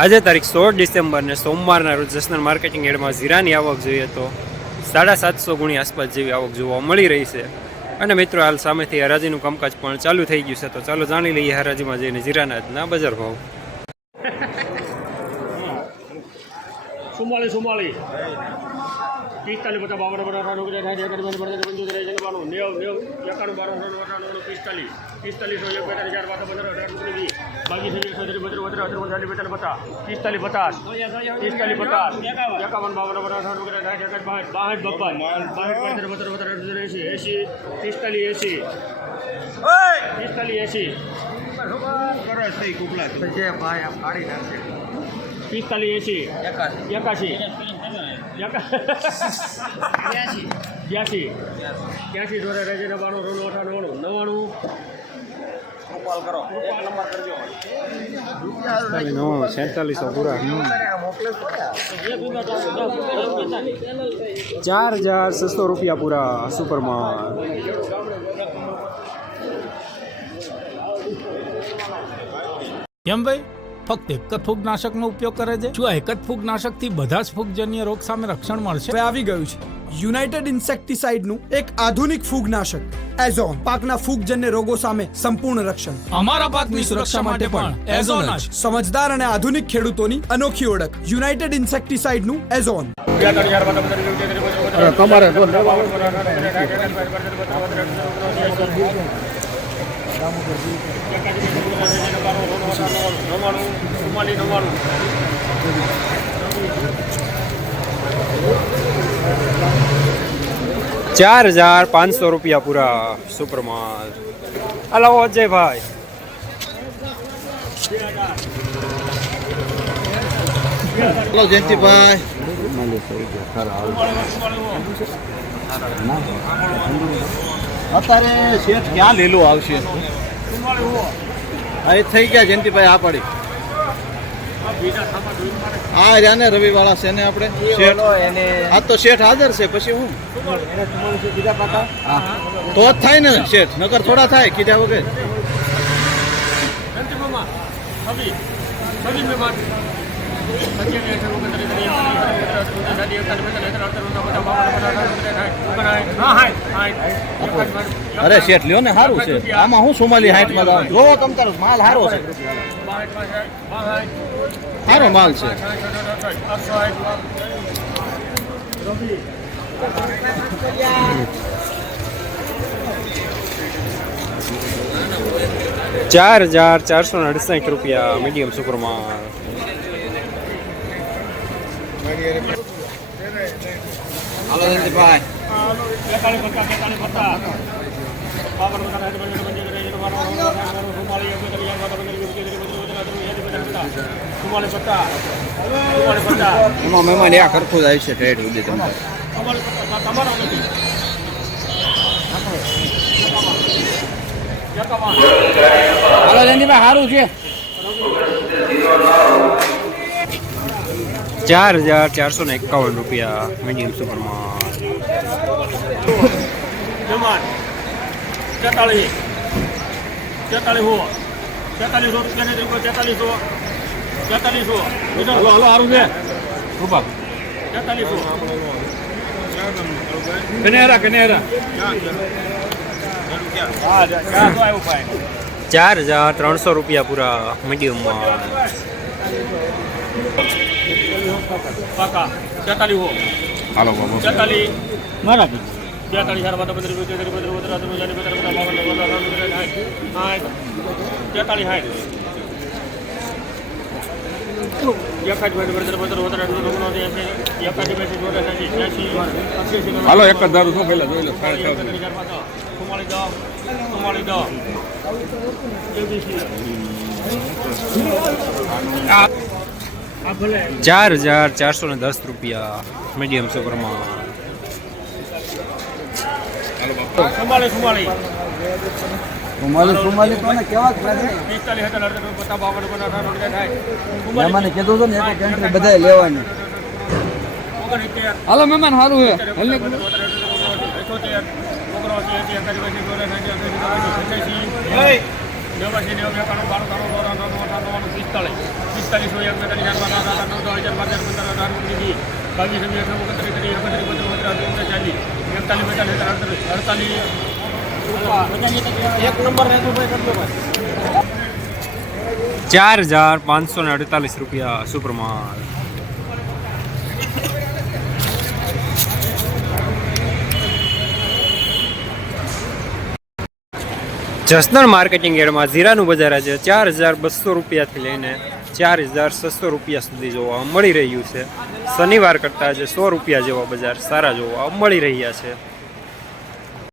આજે તારીખ સોળ ડિસેમ્બરને સોમવારના રોજ જસનલ માર્કેટિંગ એડમાં જીરાની આવક જોઈએ તો સાડા સાતસો ગુણી આસપાસ જેવી આવક જોવા મળી રહી છે. અને મિત્રો, હાલ સામેથી હરાજીનું કામકાજ પણ ચાલુ થઈ ગયું છે. તો ચાલો જાણી લઈએ હરાજીમાં જઈને જીરાના આજના બજાર ભાવ. ચુમ્માલીસ ચુમ્માલીસ પિસ્તાલીસ પચાસ બાવન બાર અઠાણું પંચોતેર એંસી નેવ નેવ એકાણું બાર અઠાણું પિસ્તાલીસ પિસ્તાલીસો એક બેતાલીસ ચાર પાંચ પંદર અઢાર ઓગણીસ વીસ બાવીસ ત્રીસ છત્રીસ બત્રીસ બત્રીસ અઠાર ઓગણચાલીસ બેતાલીસ પચાસ પિસ્તાલીસ પચાસ પિસ્તાલીસ પચાસ એકાવન બાવન બાર અઠાણું સાઠ એકસઠ બાસઠ બાસઠ બપ્પન બાસઠ પંદર બત્રીસ બત્રીસ અઠાર એસી એસી પિસ્તાલીસ એસી પિસ્તાલીસ એંસી પિસ્તાલીસ એંસી એકાશી બ્યાસી ત્યાંસી જોડે રહેશે નવ્વાણું રોનું અઠાણું નવ્વાણું સેતાલીસો પૂરા ચાર હજાર છસો રૂપિયા પૂરા સુપરમાં કેમ ભાઈ ફક્ત એક જ ફૂગનાશકનો ઉપયોગ કરે છે. શું આ એક જ ફૂગનાશકથી બધા જ ફૂગજન્ય રોગ સામે રક્ષણ મળશે? હવે આવી ગયું છે. યુનાઇટેડ ઇન્સેક્ટિસાઇડનું એક આધુનિક ફૂગનાશક એઝોન પાકના ફૂગજન્ય રોગો સામે સંપૂર્ણ રક્ષણ. અમારા પાકની સુરક્ષા માટે પણ એઝોન જ. સમજદાર અને આધુનિક ખેડૂતોની અનોખી ઓળખ. યુનાઇટેડ ઇન્સેક્ટિસાઇડનું એઝોન. નવ્વાણું ચુમ્માલીસ નવ્વાણું ચાર હજાર પાંચસો રૂપિયા પૂરા સુપરમાં હલો અજયભાઈ. હલો જયંતિભાઈ. અત્યારે શેઠ ક્યાં લીલું આવશે? હા એ થઈ ગયા જયંતિભાઈ આ પડી. હા રહ્યા ને રવિવાળા છે ને આપણે? આ તો શેઠ હાજર છે પછી હું? તો જ થાય ને શેઠ. નગર થોડા થાય કીધા વગર. અરે શેઠ લ્યો ને સારું છે. આમાં હું સોમાલી હાઈટમાં જોવો તમ તારો માલ સારો છે. સારો માલ છે. ચાર હજાર ચારસો ને અડસઠ રૂપિયા મીડિયમ સુપરમાં હાલો જયંતિભાઈ. એમાં મહેમાન આ ખરખું જ આવી છે ટ્રેડ સુધી તમને હાલો જયંતિભાઈ સારું છે. ચાર હજાર ચારસો ને એકાવન રૂપિયા મીડિયમ સુપરમાં તેતાલીસ તેતાલીસ હો. તેતાલીસો રૂપિયા ને તેતાલીસો તેતાલીસો હાલો હાલો સારું છે. રૂપા તેતાલીસો કનેરા કનેરા. હા ક્યાં તો આવ્યું ભાઈ ચાર હજાર ત્રણસો રૂપિયા પૂરા મીડિયમમાં. હાલો બાબુ. તેતાલીસ મારા તેતાલીસ હાર પંદર વીસ તેત્રીસ બત્રીસ બત્રીસ અઠાવીસ ચાલીસ બેતાલીસ પચાસ બાવન પંદર અઠાણું સાઠ તેતાલીસ ભલે ચાર હજાર ચારસો ને દસ રૂપિયા મીડિયમ સુપરમાં સંભાળી સંભાળી સુમાલી સુમાલી કોને કેવા પિસ્તાલીસ હતા અડધા પચાસ બાવન પચાસ અઠાવન ઓગણસાઠ થાય મને કીધું હતું ને એક એન્ટ્રી બધાય લેવાની હાલો મહેમાન સારું હે એક નંબર રહેતું ભાઈ કરજો ભાઈ. ચાર હજાર પાંચસો ને અડતાલીસ રૂપિયા સુપરમાલ. જસદણ માર્કેટિંગ એડમાં જીરાનું બજાર આજે ચાર હજાર બસો રૂપિયાથી લઈને ચાર હજાર છસો રૂપિયા સુધી જોવા મળી રહ્યું છે. શનિવાર કરતાં આજે સો રૂપિયા જેવા બજાર સારા જોવા મળી રહ્યા છે.